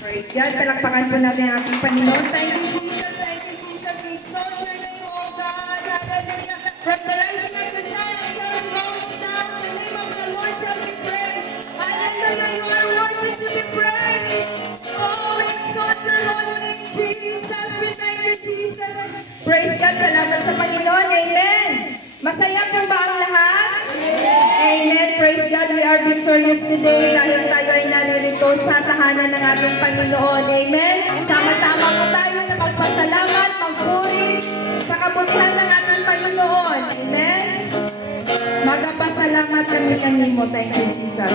Praise God. Palakpakan po natin ang ating Panginoon. Thank you, Jesus. Thank you, Jesus. We exalt your name, O God. Hallelujah. From the rising of the sun until the going down, the name of the Lord shall be praised. Hallelujah. You are worthy to be praised. Oh, we exalt your holy name, Jesus. We thank you, Jesus. Praise God. Salamat sa Panginoon. Amen. Masaya ka ba ang lahat? Amen. Praise God. We are victorious today dahil tayo ay naririto sa tahanan ng ating Panginoon. Amen. Sama-sama po tayo na magpasalamat, magpuri sa kabutihan ng ating Panginoon. Amen. Magpasalamat kami kanimo. Thank you, Jesus.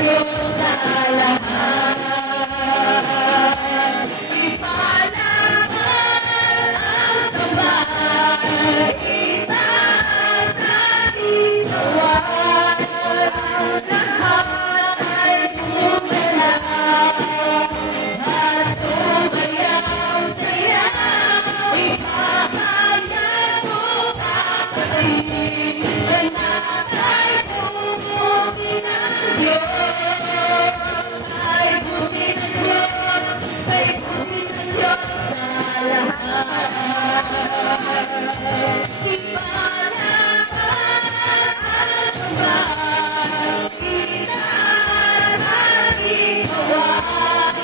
Diyos sa lahat. Ipalaman ang kamay, itaas at itawan. Ang lahat ay gumalaw at sumayaw sayaw. Ipahayag mo kapatid na nakay buti ng Diyos. Ay buti ng Diyos, ay buti ng Diyos sa lahat. Ipalaban ang kamay, itaas at itawan.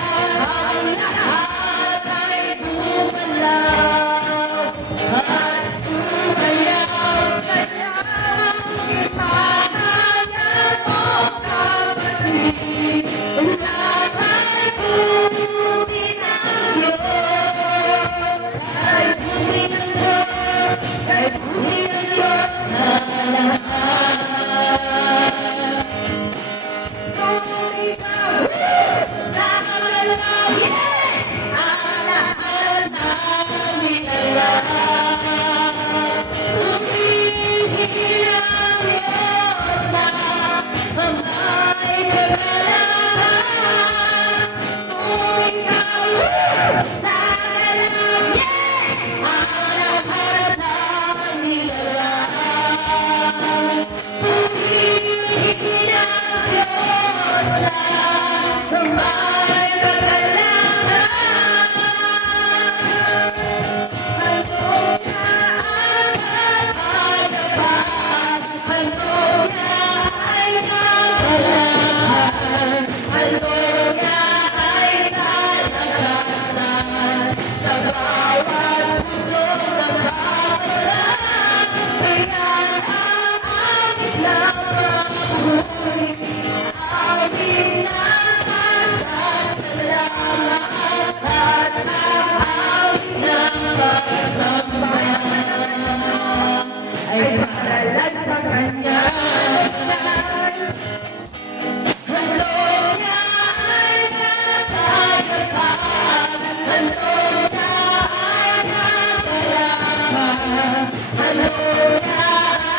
Ang lahat ay gumalaw at sumayaw sayaw. Ipahayag mo kapatid na may buti ng Diyos. Ay buti ng Diyos, ay buti ng Diyos sa lahat. Sumigaw sa kalaw, yeah! Ang lahat ng nilalang. Humihingi ang Diyos na may kagalakan. Sumigaw sa kalaw, yeah! Ang lahat ng nilalang. Humihingi ang Diyos na may kagalakan. Handog na ang kapayapaan, handog na ay kagalakan, handog na ay kalakasan sa bawat pusong nagkakaroon. Kaya't ang awit ng mabuhay, awit ng pasasalamat at ang awit ng pasasamba ay para lang sa Kanya. Handog niya ay kapayapaan, handog niya ay kagalakan, handog niya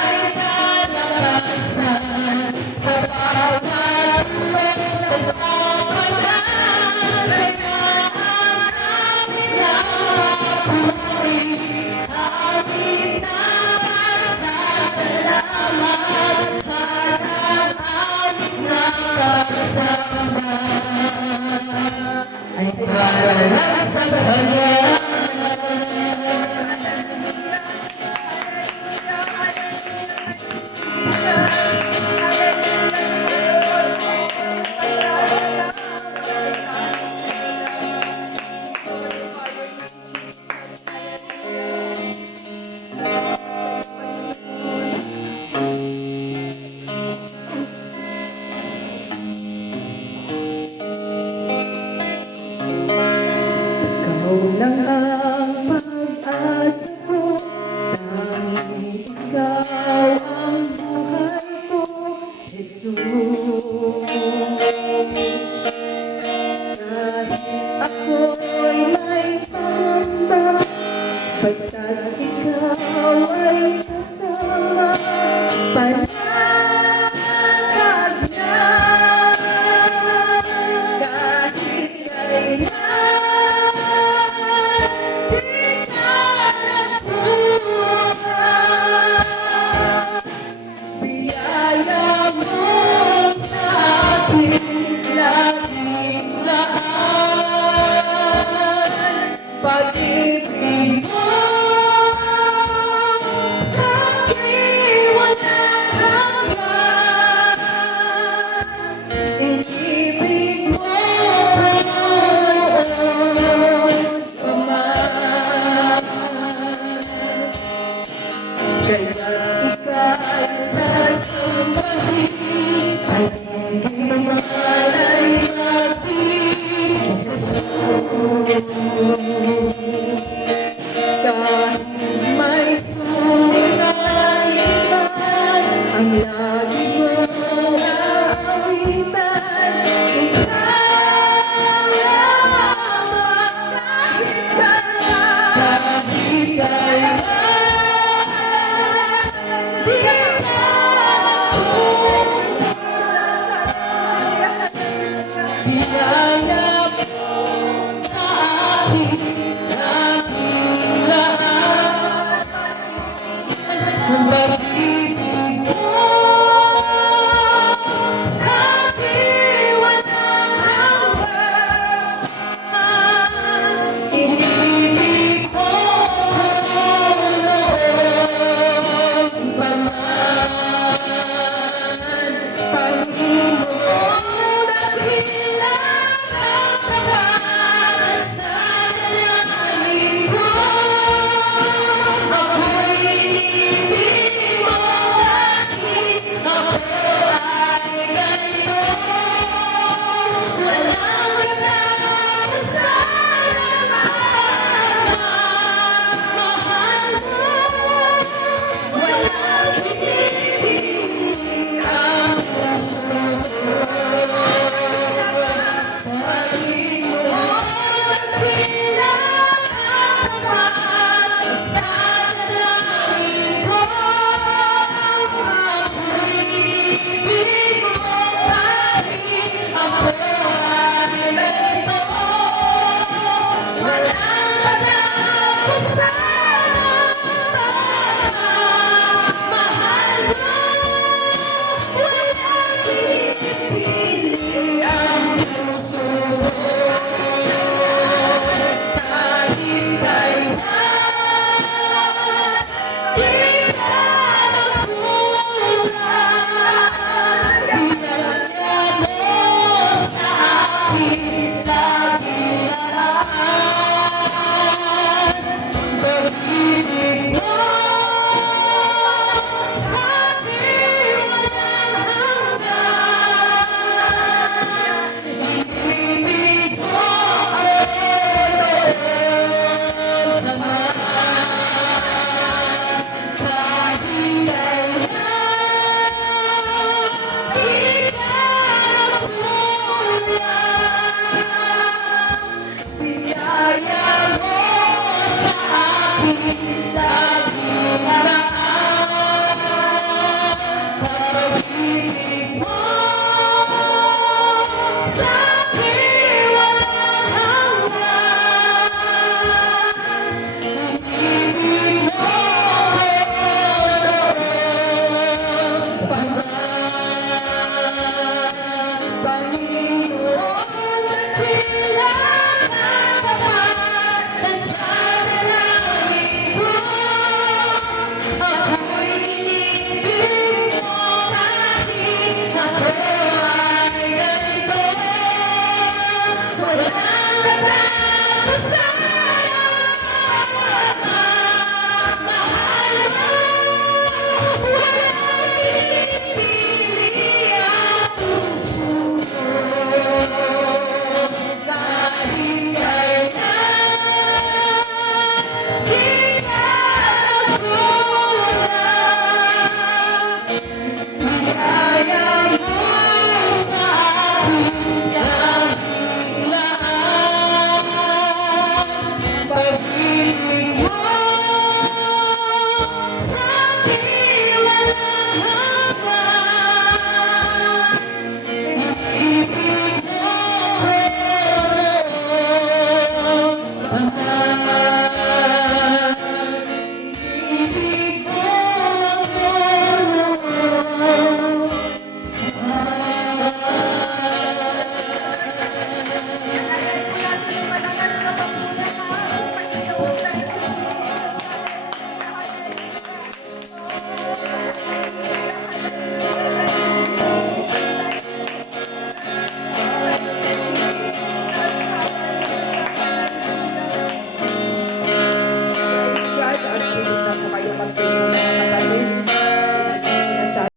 ay kalakasan sa bawat pusong nagpapagaan. Kaya ang awit ng mabuhay, awit ng pasasalamat at ang awit ng pasasamba ay para lang sa Kanya. Ikaw lang ang pag-asa ko, tanging ikaw ang buhay ko, Jesus. Kahit ako'y may pangamba, basta't ikaw ay kasama, panatag na. Kahit kailan biyaya mo sa akin laging lahat. Ang pag-ibig mo sa akin walang hanggan. Inibig ko noon pa man. Panginoon, dakila ang tapat sa dalangin ko. Ako'y inibig mo bakit ako ay ganito. Walang katapusan ang mahal mo. Walang pinipili ang puso ko. Panginoon, dakila ang tapat sa dalangin ko. Ako'y inibig mo bakit ako ay ganito. Walang katapusan ang mahal mo. Walang pinipili ang puso ko. Kahit kailan di ka magkulang. Biyaya mo sa akin laging lahat. Pag-ibig mo sa akin walang hanggan. Inibig mo ako noon pa man. Kahit kailan di ka magkulang. Biyaya mo sa akin laging lahat. Pag-ibig mo sa akin walang hanggan. Inibig mo noon pa man. Panginoon, dakila ang tapat sa dalangin ko. Ako'y inibig mo bakit ako ay ganito. Walang katapusan ang mahal mo. Walang pinipili ang puso ko. Kahit kailan di ka magkulang. Biyaya mo sa akin laging lahat. Pag-ibig mo sa akin walang hanggan. Inibig mo noon pa man. Inibig mo noon pa Praise God. At pilit na po kayo magsusunod.